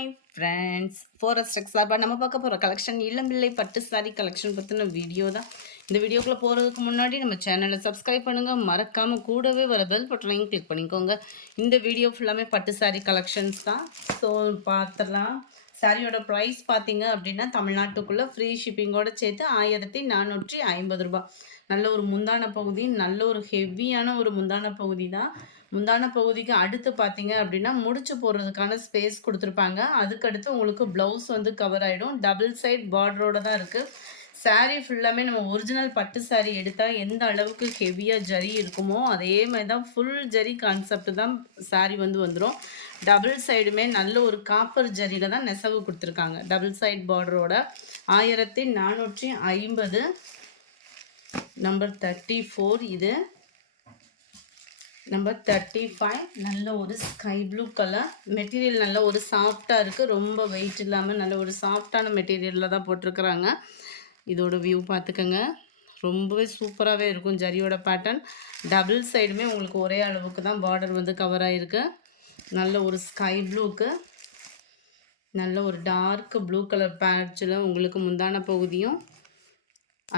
Hi friends, forest tech சார்பாக நம்ம பார்க்க போகிற கலெக்ஷன் இளம்பிள்ளை பட்டு சாரி கலெக்ஷன் பற்றின வீடியோ தான். இந்த வீடியோக்குள்ளே போகிறதுக்கு முன்னாடி நம்ம சேனலை சப்ஸ்கிரைப் பண்ணுங்கள், மறக்காமல் கூடவே வர பெல் பட்டனையும் கிளிக் பண்ணிக்கோங்க. இந்த வீடியோ ஃபுல்லாமே பட்டு சாரி கலெக்ஷன்ஸ் தான். ஸோ பார்த்துடலாம். சாரியோட ப்ரைஸ் பார்த்தீங்க அப்படின்னா தமிழ்நாட்டுக்குள்ளே ஃப்ரீ ஷிப்பிங்கோடு சேர்த்து 1450 ரூபா. நல்ல ஒரு முந்தான பகுதி, நல்ல ஒரு ஹெவியான ஒரு முந்தான பகுதி தான். முந்தான பகுதிக்கு அடுத்து பார்த்தீங்க அப்படின்னா முடிச்சு போடுறதுக்கான ஸ்பேஸ் கொடுத்துருப்பாங்க. அதுக்கடுத்து உங்களுக்கு ப்ளவுஸ் வந்து கவர் ஆகிடும். டபுள் சைட் பார்டரோடு தான் இருக்குது. சாரீ ஃபுல்லாமே நம்ம ஒரிஜினல் பட்டு சாரீ எடுத்தால் எந்த அளவுக்கு ஹெவியாக ஜரி இருக்குமோ அதே மாதிரி தான் ஃபுல் ஜரி கான்செப்ட் தான் சாரீ வந்துடும். டபுள் சைடுமே நல்ல ஒரு காப்பர் ஜரியில் தான் நெசவு கொடுத்துருக்காங்க. Double side பார்டரோட 1450. நம்பர் 34 இது. நம்பர் 35 நல்ல ஒரு ஸ்கை ப்ளூ கலர். மெட்டீரியல் நல்ல ஒரு சாஃப்டாக இருக்குது, ரொம்ப வெயிட் இல்லாமல் நல்ல ஒரு சாஃப்டான மெட்டீரியலில் தான் போட்டிருக்கிறாங்க. இதோட வியூ பார்த்துக்கோங்க, ரொம்பவே சூப்பராகவே இருக்கும். ஜரியோட பேட்டர்ன் டபுள் சைடுமே உங்களுக்கு ஒரே அளவுக்கு தான் பார்டர் வந்து கவர் ஆகிருக்கு. நல்ல ஒரு ஸ்கை ப்ளூக்கு நல்ல ஒரு டார்க் ப்ளூ கலர் பேட்சில் உங்களுக்கு முந்தான பகுதியும்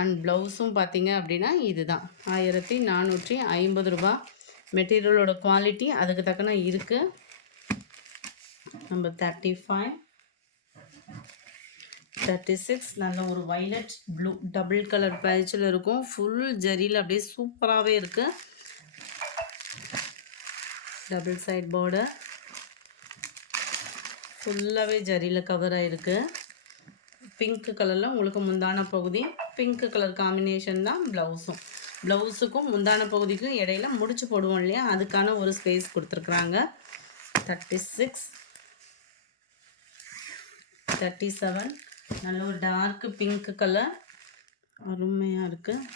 அண்ட் ப்ளவுஸும் பார்த்தீங்க அப்படின்னா இதுதான் 1450 ரூபா. மெட்டீரியலோட குவாலிட்டி அதுக்கு தக்கன இருக்குது. நம்பர் 35 36 நல்ல ஒரு வைலட் ப்ளூ டபுள் கலர் பேட்சில் இருக்கும். ஃபுல் ஜரியில் அப்படியே சூப்பராகவே இருக்குது. டபுள் சைட் பார்டர் ஃபுல்லாகவே ஜரியில் கவர் ஆகிருக்கு. பிங்க் கலரில் உங்களுக்கு முந்தான பகுதி, பிங்க் கலர் காம்பினேஷன் தான் ப்ளவுஸும். ப்ளவுஸுக்கும் முந்தான பகுதிக்கும் இடையில முடிச்சு போடுவோம் இல்லையா, அதுக்கான ஒரு ஸ்பேஸ் கொடுத்துருக்குறாங்க. 36 37 நல்ல ஒரு டார்க் பிங்க் கலர், அருமையாக இருக்குது.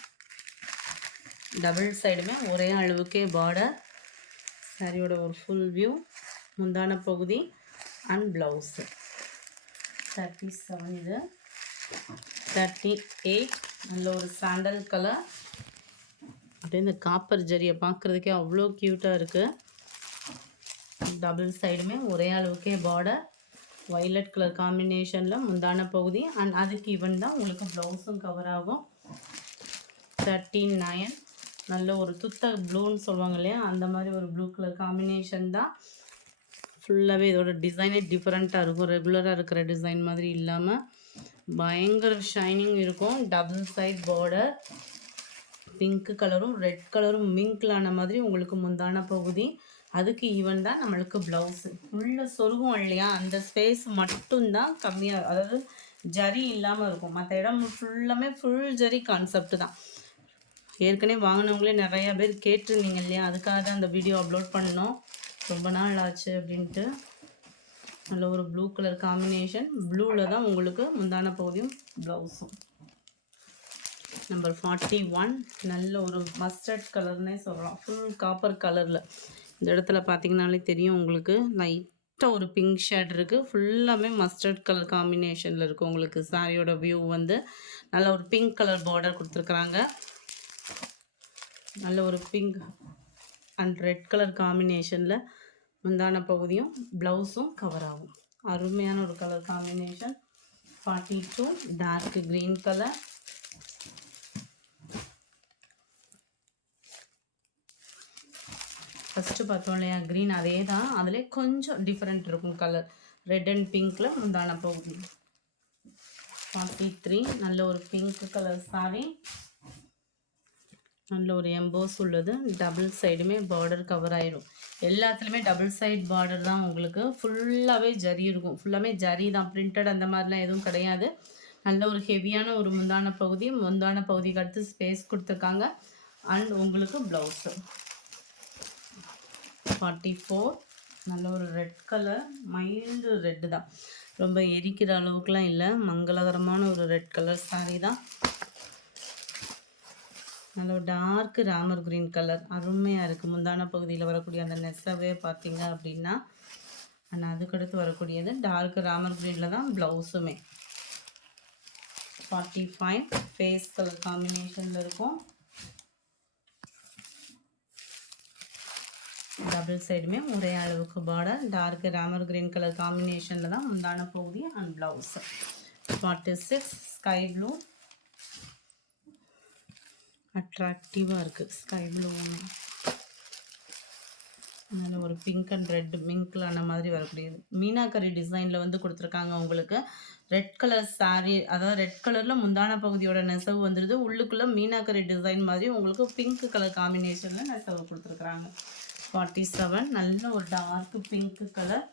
டபுள் சைடுமே ஒரே அளவுக்கே பார்டர். சாரியோட ஒரு ஃபுல் வியூ, முந்தான பகுதி அண்ட் ப்ளவுஸு. 37 இது. 38 நல்ல ஒரு சாண்டல் கலர். அப்படியே இந்த காப்பர் ஜரியை பார்க்குறதுக்கே அவ்வளோ க்யூட்டாக இருக்குது. டபுள் சைடுமே ஒரே அளவுக்கே பார்டர், வைலட் கலர் காம்பினேஷனில் முந்தான பகுதி அண்ட் அதுக்கு ஈவன் தான் உங்களுக்கு ப்ளவுஸும் கவர் ஆகும். 39 நல்ல ஒரு துத்த ப்ளூன்னு சொல்லுவாங்க இல்லையா, அந்த மாதிரி ஒரு ப்ளூ கலர் காம்பினேஷன் தான். ஃபுல்லாகவே இதோட டிசைனே டிஃப்ரெண்ட்டாக இருக்கும், ரெகுலராக இருக்கிற டிசைன் மாதிரி இல்லாமல் பயங்கர ஷைனிங் இருக்கும். டபுள் சைட் பார்டர், பிங்க் கலரும் ரெட் கலரும் மிங்க்லான மாதிரி உங்களுக்கு முந்தான பகுதி, அதுக்கு ஈவன் தான் நம்மளுக்கு ப்ளவுஸு. உள்ள சொருகும் இல்லையா, அந்த ஸ்பேஸ் மட்டும்தான் கம்மியாக, அதாவது ஜரி இல்லாமல் இருக்கும். மற்ற இடம் ஃபுல்லாமே ஃபுல் ஜரி கான்செப்ட் தான். ஏற்கனவே வாங்கினவங்களே நிறையா பேர் கேட்டிருந்தீங்க இல்லையா, அதுக்காக தான் அந்த வீடியோ அப்லோட் பண்ணோம். ரொம்ப நாள் ஆச்சு அப்படின்ட்டு. நல்ல ஒரு ப்ளூ கலர் காம்பினேஷன், ப்ளூவில் தான் உங்களுக்கு முந்தான பகுதியும் ப்ளவுஸும். நம்பர் 41 நல்ல ஒரு மஸ்டர்ட் கலர்னே சொல்லலாம், ஃபுல் காப்பர் கலரில். இந்த இடத்துல பார்த்தீங்கன்னாலே தெரியும் உங்களுக்கு, லைட்டாக ஒரு பிங்க் ஷேட் இருக்குது. ஃபுல்லாமே மஸ்டர்ட் கலர் காம்பினேஷனில் இருக்குது. உங்களுக்கு சாரியோட வியூ வந்து நல்ல ஒரு பிங்க் கலர் பார்டர் கொடுத்துருக்குறாங்க. நல்ல ஒரு பிங்க் அண்ட் ரெட் கலர் காம்பினேஷனில் முந்தான பகுதியும் ப்ளவுஸும் கவர் ஆகும். அருமையான ஒரு colour combination. 42 dark green colour. First பார்த்தோம் இல்லையா க்ரீன், அதே தான், அதிலே கொஞ்சம் டிஃப்ரெண்ட் இருக்கும் கலர். ரெட் அண்ட் பிங்க்கில் முந்தான பகுதி. 43 நல்ல ஒரு பிங்க் கலர் சாரி, நல்ல ஒரு எம்போஸ் உள்ளது. டபுள் சைடுமே பார்டர் கவர் ஆகிடும். எல்லாத்துலேயுமே டபுள் சைட் பார்டர் தான் உங்களுக்கு. ஃபுல்லாகவே ஜரி இருக்கும், ஃபுல்லாமே ஜரி தான், பிரிண்டட் அந்த மாதிரிலாம் எதுவும் கிடையாது. நல்ல ஒரு ஹெவியான ஒரு முந்தான பகுதி, முந்தான பகுதிக்கு அடுத்து ஸ்பேஸ் கொடுத்துருக்காங்க அண்ட் உங்களுக்கு ப்ளவுஸு. 44 நல்ல ஒரு ரெட் கலர், மைல்டு ரெட்டு தான், ரொம்ப எரிக்கிற அளவுக்குலாம் இல்லை, மங்களகரமான ஒரு ரெட் கலர் சாரி தான். நல்ல ஒரு டார்க் ராமர் க்ரீன் கலர், அருமையாக இருக்குது. முந்தான பகுதியில் வரக்கூடிய அந்த நெசவே பார்த்தீங்க அப்படின்னா, ஆனால் அதுக்கடுத்து வரக்கூடியது டார்க் ராமர் க்ரீனில் தான் ப்ளவுஸுமே. 45 ஃபேஸ் கலர் காம்பினேஷனில் இருக்கும். டபுள் சைடுமே ஒரே அளவுக்கு border. Dark Ramar green colour காம்பினேஷனில் தான் முந்தான பகுதி அண்ட் ப்ளவுஸ். 46 sky blue. அட்ராக்டிவாக இருக்குது ஸ்கை ப்ளூ ஒன்று. அதில் ஒரு பிங்க் அண்ட் ரெட் மிங்க்லான மாதிரி வரக்கூடியது. மீனாக்கரி டிசைனில் வந்து கொடுத்துருக்காங்க உங்களுக்கு. ரெட் கலர் சாரீ, அதாவது ரெட் கலரில் முந்தான பகுதியோட நெசவு வந்துடுது. உள்ளுக்குள்ளே மீனாக்கரி டிசைன் மாதிரி உங்களுக்கு பிங்க் கலர் காம்பினேஷனில் நெசவு கொடுத்துருக்குறாங்க. 47 நல்ல ஒரு டார்க் பிங்க் கலர்.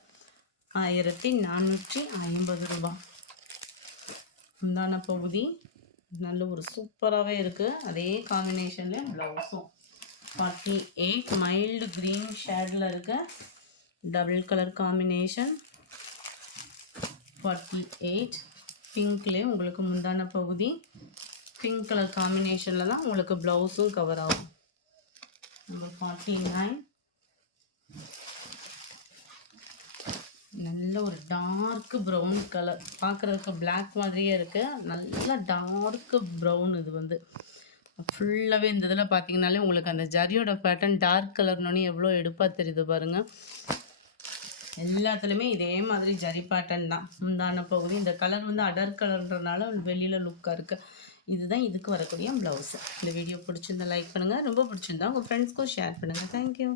1450 ரூபாய். முந்தான பகுதி நல்ல ஒரு சூப்பராகவே இருக்குது. அதே காம்பினேஷன்லேயே ப்ளவுஸும். 48 மைல்டு க்ரீன் ஷேடில் இருக்க டபுள் கலர் காம்பினேஷன். 48 பிங்க்லேயே உங்களுக்கு முந்தான பகுதி பிங்க் கலர் காம்பினேஷனில் தான் உங்களுக்கு ப்ளவுஸும் கவர் ஆகும். நம்பர் 49 நல்ல ஒரு டார்க் ப்ரௌன் கலர். பார்க்குறதுக்கு பிளாக் மாதிரியே இருக்குது. நல்ல டார்க் ப்ரௌன். இது வந்து ஃபுல்லாகவே இந்த இதில் பார்த்தீங்கன்னாலே உங்களுக்கு அந்த ஜரியோட பேட்டர்ன் டார்க் கலர்னோடனே எவ்வளோ எடுப்பாக தெரியுது பாருங்கள். எல்லாத்துலேயுமே இதே மாதிரி ஜரி பேட்டர்ன் தான். முந்தான பகுதி இந்த கலர் வந்து அடர் கலர்ன்றனால வெளியில் லுக்காக இருக்குது. இதுதான் இதுக்கு வரக்கூடிய ப்ளவுஸு. இந்த வீடியோ பிடிச்சிருந்தா லைக் பண்ணுங்கள். ரொம்ப பிடிச்சிருந்தா உங்கள் ஃப்ரெண்ட்ஸ்க்கும் ஷேர் பண்ணுங்கள். தேங்க்யூ.